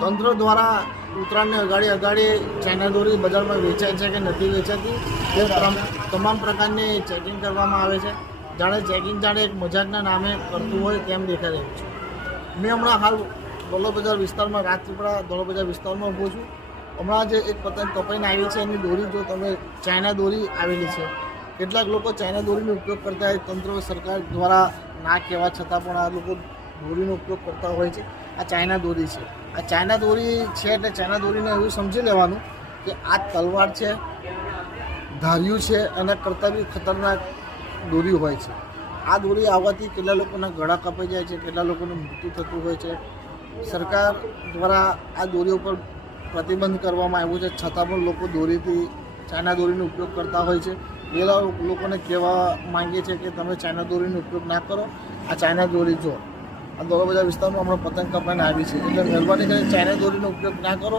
તંત્ર દ્વારા ઉત્તરાયણને અગાડી ચાઇના દોરી બજારમાં વેચાય છે કે નથી વેચાતી તે તમામ પ્રકારની ચેકિંગ કરવામાં આવે છે. ચેકિંગ એક મજાકના નામે કરતું હોય તેમ દેખાઈ રહ્યું છે. મેં હમણાં હાલ દોલો બજાર વિસ્તારમાં રાજપીપળા દોલો બજાર વિસ્તારમાં ઊભો છું. હમણાં જે એક પતંગ કપાઈને આવી છે એની દોરી જો તમે ચાઇના દોરી આવેલી છે. કેટલાક લોકો ચાઇના દોરીનો ઉપયોગ કરતા હોય, તંત્ર સરકાર દ્વારા ના કહેવા છતાં પણ આ લોકો દોરીનો ઉપયોગ કરતા હોય છે. આ ચાઇના દોરી છે. આ ચાઇના દોરી છે એટલે ચાઇના દોરીને એવું સમજી લેવાનું કે આ તલવાર છે, ધાર્યું છે, એના કરતાં બી ખતરનાક દોરી હોય છે. આ દોરી આવવાથી કેટલા લોકોના ગળા કપાઈ જાય છે, કેટલા લોકોનું મૃત્યુ થતું હોય છે. સરકાર દ્વારા આ દોરી ઉપર પ્રતિબંધ કરવામાં આવ્યો છે, છતાં પણ લોકો ચાઇના દોરીનો ઉપયોગ કરતા હોય છે. પેલા લોકોને કહેવા માંગીએ છીએ કે તમે ચાઇના દોરીનો ઉપયોગ ના કરો. આ ચાઇના દોરી જો આ દોલો બજાર વિસ્તારમાં હમણાં પતંગ કપાઈને આવી છે, એટલે મહેરબાની કરીને ચાઇના દોરીનો ઉપયોગ ના કરો.